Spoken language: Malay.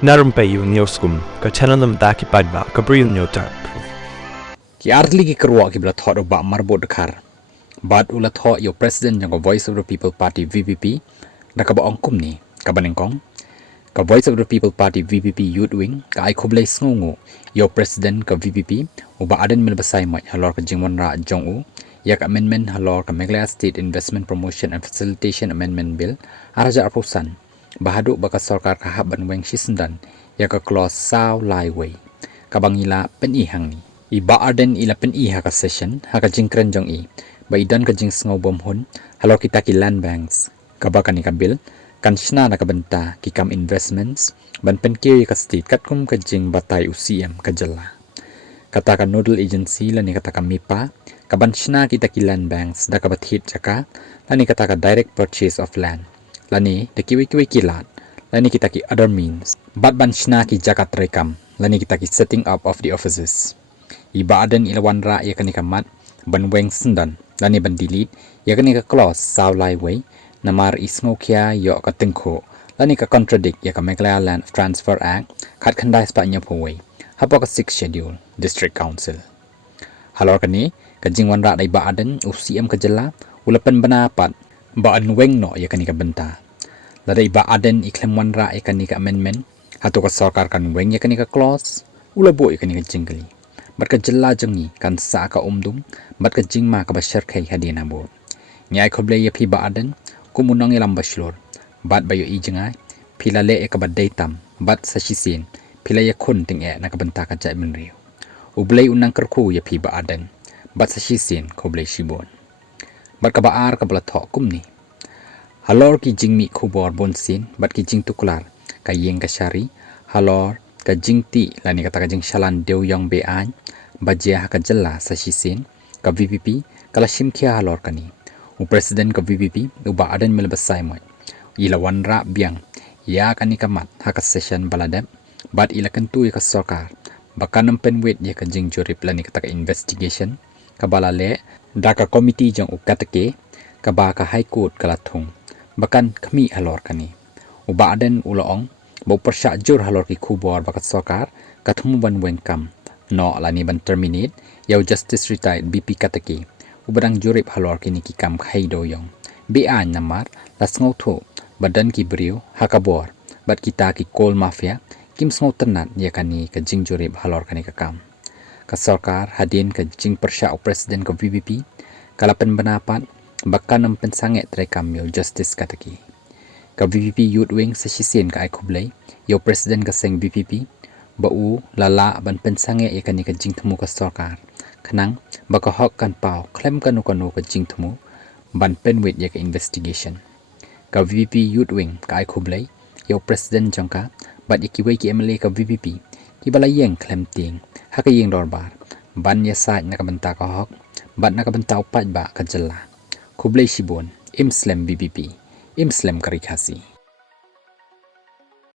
Na Rympei U ka channel nabynta ki paidbah ka Bri U Hynñiewtrep. Ki ki kerwa ki bela thought of Bah Marbud kar. But ula thought your president yang Voice of the People Party VPP na ka ba ongkum ni ka banengkong. Ka Voice of the People Party VPP Youth Wing ka ay Khublei Shibun your president ka VPP u Bah Ardent mil basei mai halor ka jingwan ra jong yak amendment halor ka Meghalaya State Investment Promotion and Facilitation Amendment Bill araja apusan bahaduh baka sarkar ka haban weng shisendan yak ka clause saw lai way ka bangila pen i hang ni i Bah Ardent ila pen i ha ka session ha ka jingkren jong i ba idan ka jing sngo bom hun halor kita ki land banks ka ba ka ni ka bill kan shna na ka benta ki kam investments ban pen kiri ka state kat kum ka jing batai UCM ka jalla kata ka nodal agency la ni kata ka mipa ka ban shna kita ki land banks da ka bathit jaka la ni kata ka direct purchase of land la ni de kiwi kilat la ni kita ki other means bat ban shna ki jaka trekam la ni kita ki setting up of the offices i Bah Ardent ilawan ra ya kanika mat ban weng sendan la ni ban delete ya kanika clause saw lai way namar isngo kya yo ka tengkho la ni ka contradict ya ka Meghalaya Land Transfer Act khat khandai spa nya phoi hapa ka 6 schedule district council halor kani ka jingwan ra dai Bah Ardent UCM ka jalla ulapan bana pat ba an weng no ya kani ka benta la dai Bah Ardent iklem wan ra ya kani ka amendment hatu ka sarkar kan weng ya kani ka clause ulabo ya kani ka jingli bat ka jalla jangi kan sa ka umdum bat ka jingma ka bashar khai hadina bo nyai Khublei iaphi Bah Ardent kumunang ilam bashlor bat bayo i jangai pilale e ka badai tam bat sa shisin pilaya khun ting e na ka benta ka jai min riu ublei unang kerku iaphi Bah Ardent bat sa shisin Khublei Shibun bat ka baar ka bala thok kumni halor ki jingmi khubor bonsin bat ki jing tuklar ka yeng ka shari halor ka jingti lani kata ka jing shalan deu yong be an bajia ka jalla sa shisin ka VPP kala shimkhia halor kani u president ka VPP u Bah Ardent mil basai mai ila wanra biang ya kani kamat haka session baladep bat ila kentu ka sarkar bakanam penwet ya ka jing jurip lani kata ka investigation ka balale da ka committee jang u katake ka ba ka high court kala thung bakan khmi halor kani u Bah Ardent ulaong bo persha jur halor ki khubor bakat sarkar ka thumu ban wengkam no lani ban terminate yau justice retired BP katake ubadang jurip halor kini ki kam khai do yong bi an namar lasngau tho badan ki brio hakabor bat kita ki coal mafia kim sngo ternat ya kani ka jing jurip halor kani ka kam ka sarkar hadin ka jing persha president ka VPP kala pen banapat bakanam pen sange trekam yo justice kataki ka VPP youth wing sa shisin ka ai Khublei yo president ka seng VPP bau lala ban pen sange ya kani ka jing thumu ka sarkar khanang baka hok kan pau klem kanu ka jing thumu ban penwit ya ka investigation ka VPP youth wing ka ai Khublei yo president jongka bat ikiwei ki MLA ka VPP ki bala yeng klem ting ha ka Ïingdorbar ban ya sai na ka benta ka hok bat na ka benta paidbah ka jalla Khublei Shibun imslem VPP imslem kari Khasi